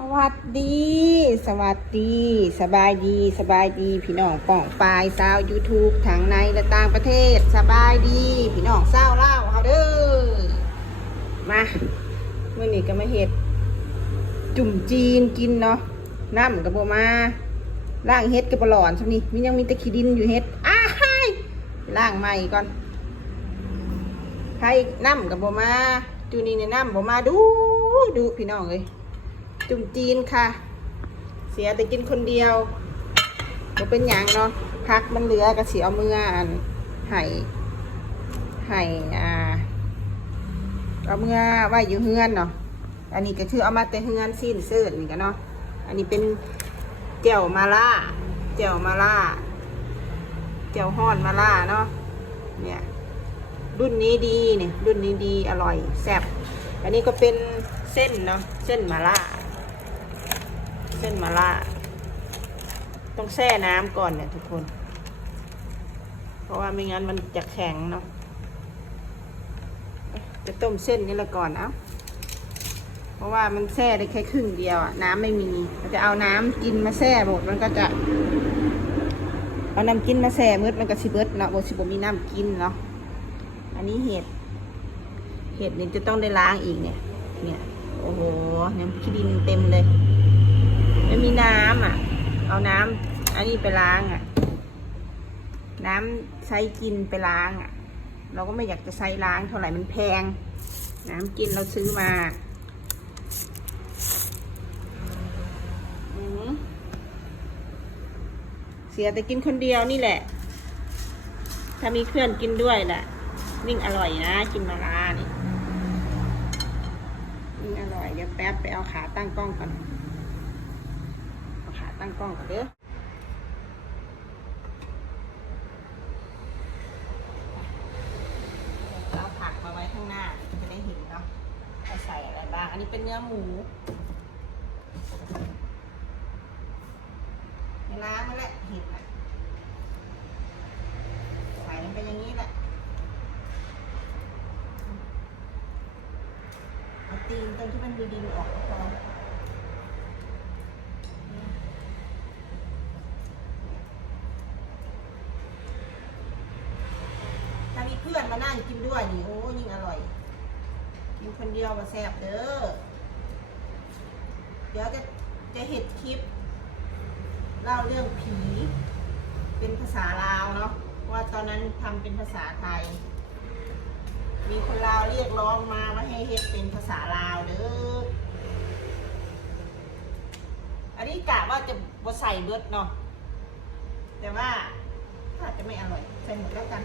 สวัสดี สวัสดี สบายดี สบายดี พี่น้องป่องปลายสาว YouTube ทางในและต่างประเทศ สบายดี พี่น้องสาวเล่าเฮาเด้อ มาเมื่อนี้ก็มาเห็ด จุ่มจีนกินเนาะ น้ำกับโบมา ล่างเห็ดกับปลอนสักนี่มียังมีตะขีดินอยู่เห็ด อ้ายล่างใหม่ก่อนใครน้ำกับโบมาจูนี่ในน้ำโบมาดู ดูพี่น้องเลย จุ่มจีนค่ะ เสียแต่กินคนเดียวบ่เป็นหยังเนาะพักมันเหลือก็เสียเอามืออันไห้ไหอ่าเอาเมื่อไว้อยู่เฮือนเนาะอันนี้ก็คือเอามาแต่เฮือนสิ้นเสื้อนี่กันเนาะอันนี้เป็นเจียวมาล่าเจียวมาล่าเจียวฮ้อนมาล่าเนาะเนี่ยรุ่นนี้ดีเนี่ยรุ่นนี้ดีอร่อยแซ่บอันนี้ก็เป็นเส้นเนาะเส้นมาล่า เส้นมาล่า ต้องแช่น้ำก่อนเนี่ยทุกคน เพราะว่าไม่งั้นมันจะแข็งเนาะจะต้มเส้นนี่ละก่อนเอ้าเพราะว่ามันแช่ได้แค่ครึ่งเดียวอะน้ำไม่มีเราจะเอาน้ำกินมาแช่หมดมันก็จะ เอาน้ำกินมาแช่มืดมันก็สิเบิดเนาะบสิบมีน้ำกินเนาะอันนี้เห็ด เห็ดนี่จะต้องได้ล้างอีกเนี่ย เนี่ย โอ้โหน้ำขี้ดินเต็มเลย ไม่มีน้ำอะ เอาน้ำอันนี้ไปล้างอะ น้ำใช้กินไปล้างอะ เราก็ไม่อยากจะใช้ล้างเท่าไหร่มันแพง น้ำกินเราซื้อมาอือหือเสียแต่กินคนเดียวนี่แหละ ถ้ามีเพื่อนกินด้วยแหละยิ่งอร่อยนะ กินมาลานี่ยิ่งอร่อย เดี๋ยวแป๊บไปเอาขาตั้งกล้องก่อน ตั้งกล้องก่อนเด้อเอาผักมาไว้ข้างหน้าจะได้เห็นเนาะว่าใส่อะไรบ้าง อันนี้เป็นเนื้อหมูในล้างมาแล้วเห็นอะใส่ลงไปอย่างนี้แหละเอาตีนตรงที่มันมีดินออกก็พอถ้ามีเพื่อนมานั่งกินด้วยนี่โอ้ยิ่งอร่อย กินคน เดียวมาแซบเด้อ เดี๋ยวจะจะเห็ดคลิปเล่าเรื่องผี เป็นภาษาลาวเนาะเพราะว่าตอนนั้นทำเป็นภาษาไทย มีคนลาวเรียกร้องมาว่าให้เฮ็ดเป็นภาษาลาวเด้อ อันนี้กะว่าจะบ่ใส่เบิดเนาะแต่ว่าถ้าจะไม่อร่อยใส่หมดแล้วกัน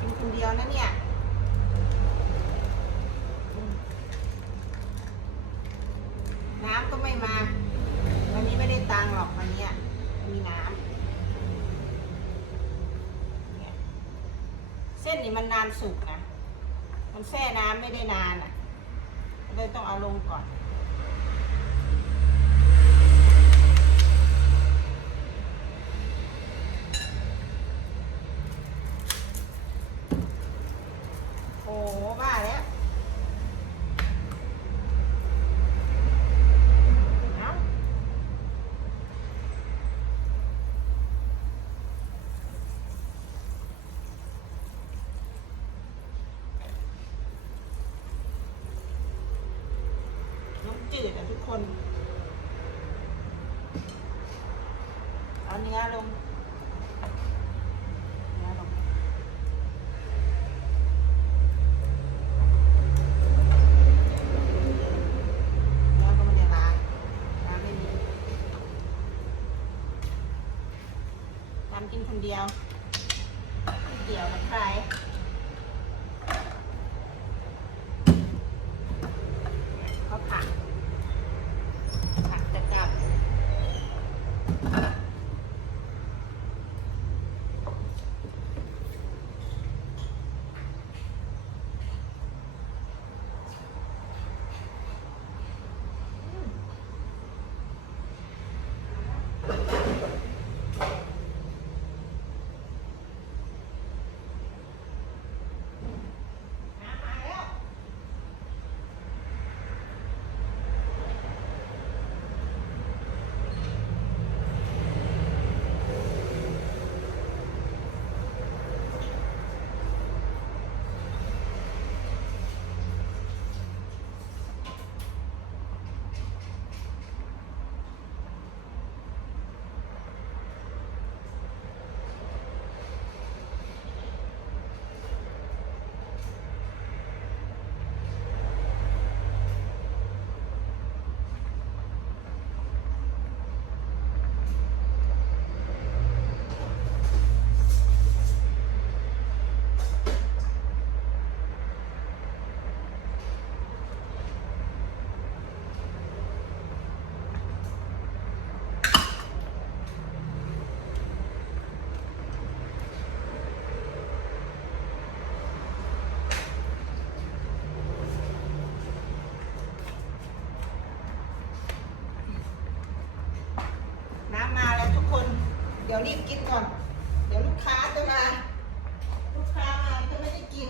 กินคน เดียวนะเนี่ยน้ำก็ไม่มา วันนี้ไม่ได้ตังหรอกวันนี้มีน้ำเนี่ยเส้นนี่มันนานสุกนะ มันแช่น้ำไม่ได้นานอะเลยต้องเอาลงก่อน บ้าแล้วน้ำจืดอะทุกคน เอาเนื้อลงเนื้อลง แล้วก็ไม่ได้ล้างล้างไม่ดีทำกินคน เดียวเตี๋ยวกับใครเขาผักผักจะกลับ น้ำมาแล้ว น้ำมาแล้วทุกคน เดี๋ยวรีบกินก่อน เดี๋ยวลูกค้าจะมา ลูกค้ามาจะไม่ได้กิน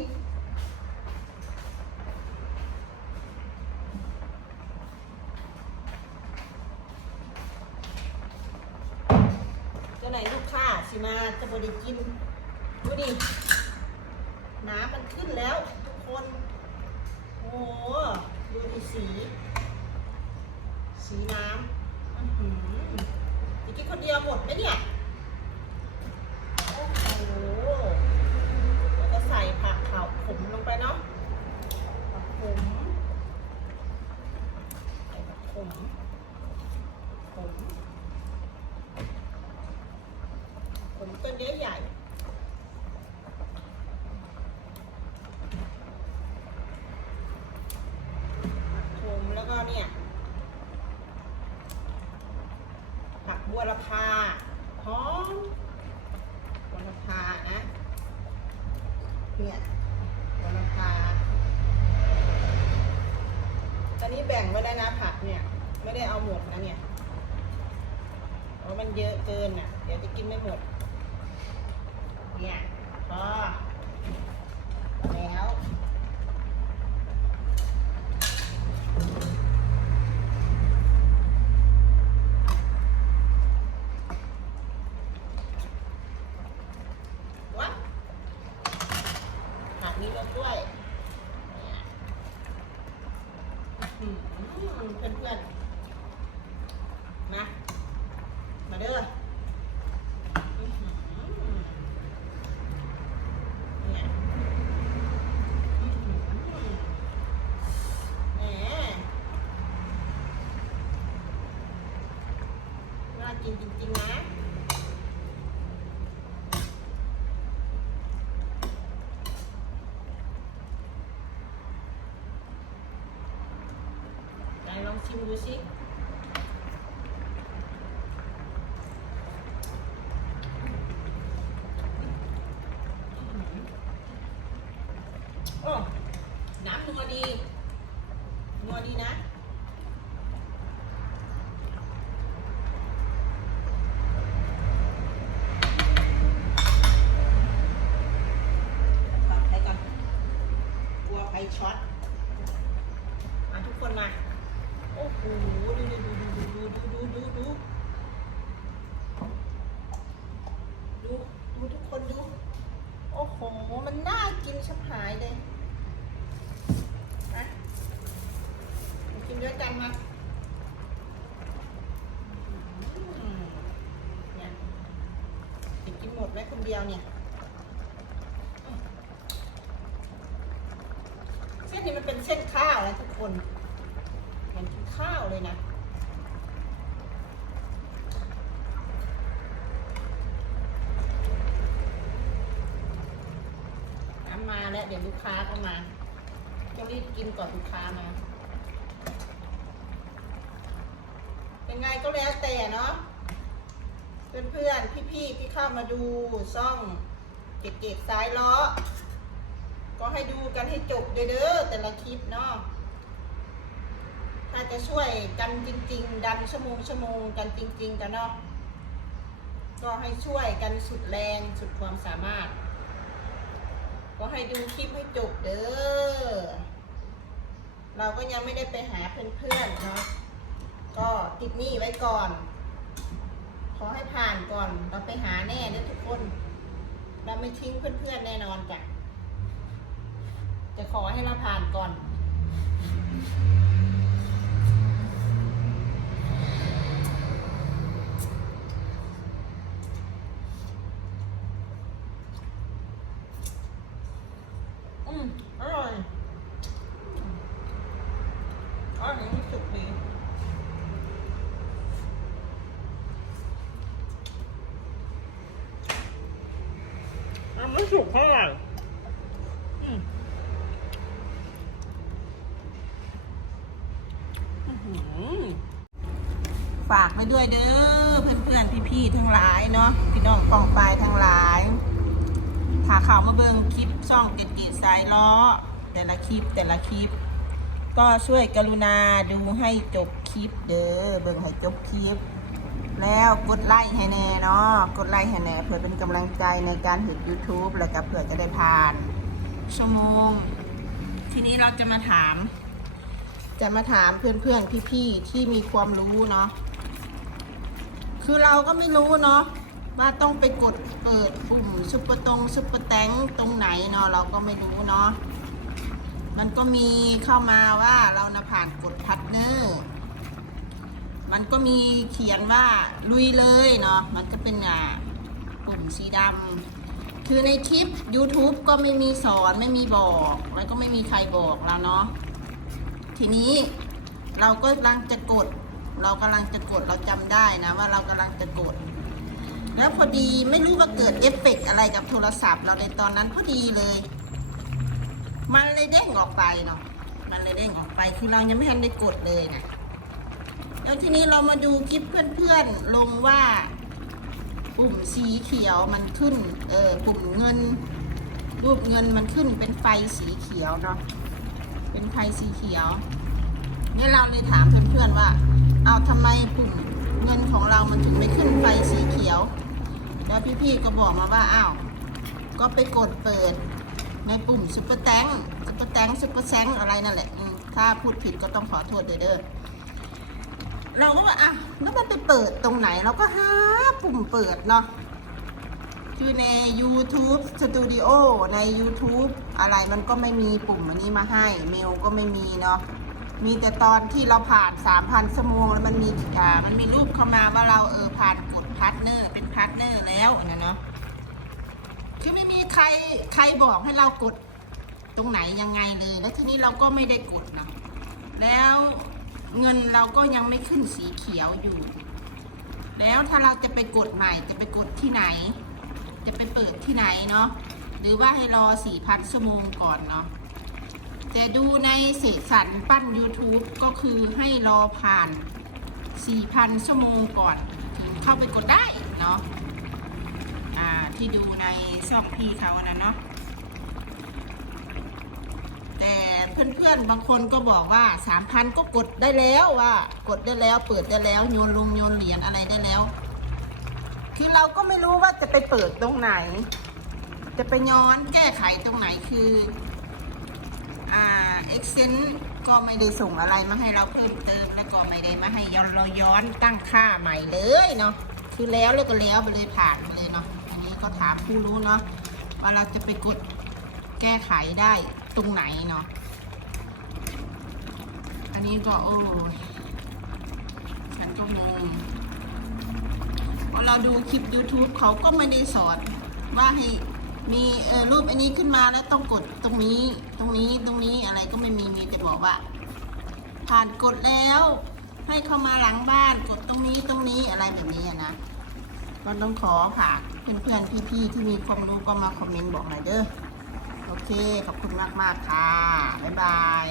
เจ้าไหนลูกค้าสิมาจะบได้กิน ดูดิน้ำมันขึ้นแล้ว ทุกคน โอ้โหดูดิสี สีน้ำอื้อหือจะกินคนเดียวหมดไหมเนี่ย โอ้โหเราจะใส่ผักเผาขมลงไปเนาะ ผักขมใส่ผักขมขมขมต้นเยอะใหญ่ ผักขมแล้วก็เนี่ย ผักบัว ละพาหอมบัวละพานะเนี่ยบัวละพาตอนนี้แบ่งไว้แล้วนะผักเนี่ย ไม่ได้เอาหมดนะเนี่ยเพราะมันเยอะเกินอะ เดี๋ยวจะกินไม่หมด เนี่ยพอแล้ว วะผักนี้ลงด้วยเนี่ยอื้อหือเพื่อนๆมามาเด้ออื้อหือเนี่ยอื้อหือแหมน่า กินจริงๆนะ ไหนลองชิมดูสิโอ้น้ำนัวดี นัวดีนะ ดูดูทุกคนดู โอ้โห มันน่ากินชับหายเลยนะมากินด้วยกันมาเนี่ยจะกินหมดไหมคนเดียวเนี่ย เส้นนี้มันเป็นเส้นข้าวนะทุกคน เหมือนกินข้าวเลยนะ อ มา แล้วเดี๋ยวลูกค้าก็มาต้องรีบกินก่อนลูกค้ามาเป็นไงก็แล้วแต่เนาะเพื่อนๆพี่ๆที่เข้ามาดูซ่องเก็กๆสายล้อ ก็ให้ดูกันให้จบเด้อแต่ละคลิปเนาะถ้าจะช่วยกันจริง ๆ ดันชั่วโมงชั่วโมงกันจริง ๆ กันเนาะก็ให้ช่วยกันสุดแรงสุดความสามารถ ก็ให้ดูคลิปให้จบเด้อ เราก็ยังไม่ได้ไปหาเพื่อนๆเนาะ ก็ติดหนี้ไว้ก่อน ขอให้ผ่านก่อน เราไปหาแน่เด้อทุกคน เราไม่ทิ้งเพื่อนๆแน่นอนจ้ะ จะขอให้เราผ่านก่อน อืมอร่อยอันนี้รู้สึกดี มันไม่ สุกเท่าไหร่ฝากไว้ด้วยเด้อเพื่อนๆพี่ๆทั้งหลายเนาะพี่น้องกองปลายทั้งหลายถ้าเขามาเบิ่งคลิปช่องเกตเกตสายล้อ แต่ละคลิปแต่ละคลิป ก็ช่วยกรุณาดูให้จบคลิปเด้อเบิ่งให้จบคลิป แล้วกดไลค์ให้แน่เนาะกดไลค์ให้แน่เพื่อเป็นกำลังใจในการเห็น YouTube แล้วก็เพื่อจะได้ผ่าน ชั่วโมง ทีนี้เราจะมาถาม จะมาถามเพื่อนๆ พี่ๆ ที่มีความรู้เนาะคือเราก็ไม่รู้เนาะว่าต้องไปกดเปิดปุ่มซุปเปอร์ตรงซุปเปอร์แตงตรงไหนเนาะเราก็ไม่รู้เนาะมันก็มีเข้ามาว่าเรานะผ่านกดพัทเนอร์ มันก็มีเขียนว่าลุยเลยเนาะ มันก็เป็นอ่าปุ่มสีดำ คือในคลิป YouTube ก็ไม่มีสอนไม่มีบอกแล้วก็ไม่มีใครบอกเราเนาะ ทีนี้เราก็กำลังจะกด เรากำลังจะกดเราจำได้นะว่าเรากำลังจะกด แล้วพอดีไม่รู้ว่าเกิดเอฟเฟกต์อะไรกับโทรศัพท์ เราในตอนนั้นพอดีเลย มันเลยเด้งออกไปเนาะ มันเลยเด้งออกไป คือเรายังไม่ทันได้กดเลยนะ แล้วทีนี้เรามาดูคลิปเพื่อนๆลงว่า ปุ่มสีเขียวมันขึ้น เออปุ่มเงิน รูปเงินมันขึ้นเป็นไฟสีเขียวเนาะเป็นไฟสีเขียวเนี่ยเราเลยถามเพื่อนๆว่า เอาทำไมปุ่มเงินของเรามันถึงไม่ขึ้นไฟสีเขียว แล้วพี่ๆก็บอกมาว่าอ้าวก็ไปกดเปิดในปุ่มซุปเปอร์แตงซุปเปอร์แตงซุปเปอร์แซงอะไรนั่นแหละถ้าพูดผิดก็ต้องขอโทษเด้อ เราก็ว่าอะแล้วมันไปเปิดตรงไหนเราก็หาปุ่มเปิดเนาะคือใน YouTube Studio ใน YouTube อะไรมันก็ไม่มีปุ่มอันนี้มาให้ เมลก็ไม่มีเนาะมีแต่ตอนที่เราผ่าน 3,000ชั่วโมงแล้วมันมีอ่ามันมีรูปเข้ามาว่าเราเออผ่านกดพาร์ทเนอร์เป็นพาร์ทเนอร์แล้วนะเนาะคือไม่มีใครใครบอกให้เรากดตรงไหนยังไงเลย แล้วทีนี้เราก็ไม่ได้กดเนาะแล้ว เงินเราก็ยังไม่ขึ้นสีเขียวอยู่ แล้วถ้าเราจะไปกดใหม่จะไปกดที่ไหน จะไปเปิดที่ไหนเนาะหรือว่าให้รอสี่พันชั่วโมงก่อนเนาะแต่ดูในเสกสรรปั้น YouTube ก็คือให้รอผ่าน 4,000 ชั่วโมงก่อนถึงเข้าไปกดได้เนาะที่ดูในช่องพี่เขานะเนาะ แต่ เพื่อนๆ บางคนก็บอกว่า3,000ก็กดได้แล้วว่ากดได้แล้วเปิดได้แล้วโยนลงโยนเหรียญอะไรได้แล้ว คือเราก็ไม่รู้ว่าจะไปเปิดตรงไหน จะไปย้อนแก้ไขตรงไหนคืออ่า Excel ก็ไม่ได้ส่งอะไรมาให้เราเพิ่มเติมแล้วก็ไม่ได้มาให้เราย้อนตั้งค่าใหม่เลยเนาะคือแล้วแล้วก็แล้วไปเลยผ่านไปเลยเนาะอันนี้ก็ถามผู้รู้เนาะว่าเราจะไปกดแก้ไขได้ตรงไหนเนาะ อันนี้ก็โอ้ฉันก็งงพอเราดูคลิป YouTube เขาก็ไม่ได้สอนว่าให้มีเออรูปอันนี้ขึ้นมาแล้วต้องกดตรงนี้ตรงนี้ตรงนี้อะไรก็ไม่มีมีแต่บอกว่า ผ่านกดแล้ว ให้เข้ามาหลังบ้านกดตรงนี้ตรงนี้อะไรแบบนี้นะก็ต้องขอค่ะเพื่อนๆพี่ๆที่มีความรู้ก็มาคอมเมนต์บอกหน่อยเด้อโอเคเคขอบคุณมากๆค่ะ บ๊ายบาย